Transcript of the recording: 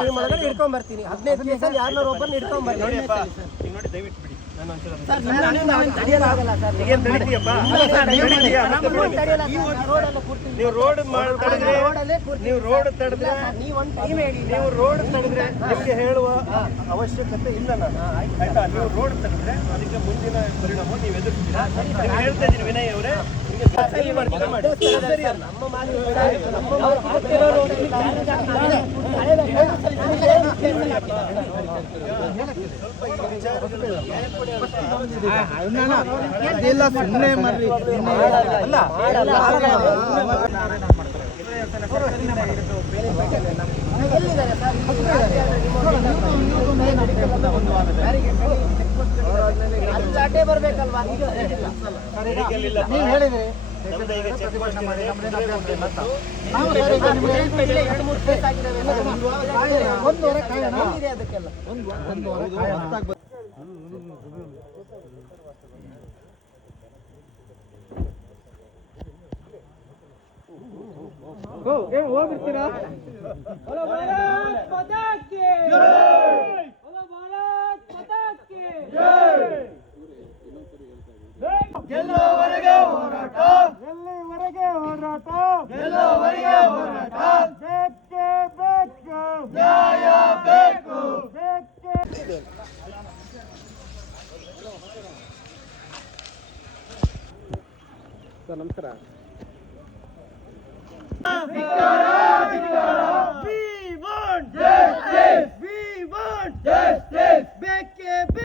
Time ಒಳಗಡೆ ಹಿಡ್ಕೊಂಡ್ ಬರ್ತೀನಿ. 15 ಕೇಸಲ್ಲಿ ಯಾರನ್ನಾರು ಒಬ್ಬರನ್ನ ಹಿಡ್ಕೊಂಡ್ ಬರ್ತೀನಿ. ನೋಡಿ ದಯವಿಟ್ಟು ಬಿಡಿ. ನೀವು ರೋಡ್ ತಡೆದ್ರೆ ನಿಮಗೆ ಹೇಳುವ ಅವಶ್ಯಕತೆ ಇಲ್ಲ. ನಾನು ಆಯ್ತಾ, ನೀವು ರೋಡ್ ತಡೆದ್ರೆ ಅದಕ್ಕೆ ಮುಂದಿನ ಪರಿಣಾಮ ನೀವು ಎದುರಿಸ್ತೀರಾ. ನೀವು ಹೇಳ್ತಾ ಇದ್ದೀರಿ ವಿನಯ್ ಅವರೇ, ಅದೆಲ್ಲ ಸುಮ್ಮನೆ ಮಾಡ್ರಿ. ಅಡ್ಡೆ ಬರ್ಬೇಕಲ್ವಾ? ನೀವು ಹೇಳಿದ್ರಿ ಹೋಗ್ಬಿಡ್ತೀರಾ? ಗೆಲ್ಲುವವರೆಗೆ ಹೋರಾಟ, ಎಲ್ಲಿವರೆಗೆ ಹೋರಾಟ, ಗೆಲ್ಲುವವರೆಗೆ ಹೋರಾಟ. ಬೇಕೇ ಬೇಕು, ನ್ಯಾಯ ಬೇಕು, ಬೇಕೇ. ಸರ್ ನಮಸ್ಕಾರ. We want justice. We want justice.